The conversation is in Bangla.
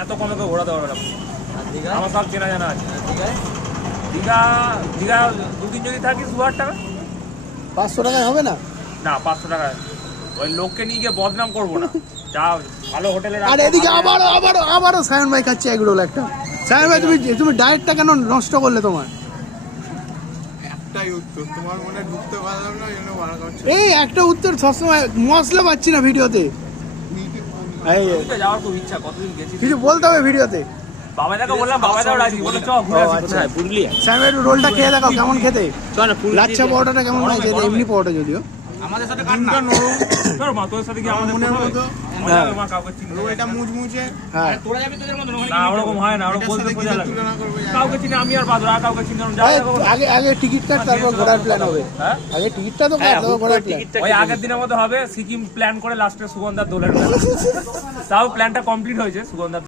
এত কমে তো ঘোরাতে পারবে না। আমার সব চেনা জানা আছে। দীঘা দীঘা দুদিন যদি থাকিস 2000 টাকা। 500 টাকায় হবে না? না 500 টাকায় ওই লোককে নিয়ে গিয়ে বদনাম করবো না। যা ভালো হোটেলে। আর এদিকে আবারও সায়ন ভাই খাচ্ছে এগ রোল একটা। সায়ন ভাই তুমি ডায়েটটা কেন নষ্ট করলে তোমার? একটাই উত্তর, তোমার মনে ঢুকতে পারলাম না, জন্য মারা করছে। এই একটা উত্তর সবসময় মশলা পাচ্ছি না ভিডিওতে। এই যাওয়ার খুব ইচ্ছা, কতদিন গেছি। কিছু বলতে হবে ভিডিওতে। বাবাইদাকে বললাম, বাবাইদাও রাজি বলে চ ঘুরে আসি। পুরুলিয়া সায়ন ভাই একটু রোলটা খেয়ে দেখাও কেমন খেতে। লাচ্ছা পাউডারটা কেমন হয় খেতে? এমনি পাউডার যদিও। আমাদের সাথে কান্না তোর মা, তোর সাথে কি আমাদের মনে মনে হলো হবে? তো মা কাউকে চিনি না। এটা মুচমুচে, হ্যাঁ তোরা যাবি তোদের মতন ওখানে। না ওরকম হয় না, ওরা এটার বলতে সাথে বোঝা কিসের লাগে। তুলনা করবে? কাউকে চিনি আমি আর বাদরা, কাউকে চিনি না। যাও এই, দেখো। আগে টিকিট কাট তারপর ঘোরার প্ল্যান হবে। হ্যাঁ আগে টিকিটটা তো কাট তারপর ঘোরার প্ল্যান। ওই আগের দিনের মতো হবে, সিকিম প্ল্যান করে লাস্টে সুগন্ধার দোলের মেলা। তাও প্ল্যানটা কমপ্লিট হয়েছে সুগন্ধার